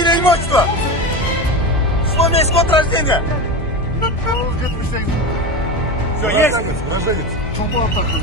Фамилия, имущество. Число, месяц, год рождения. Жетпіс сегіз. Все, есть? Гражданец. Чулпан такой.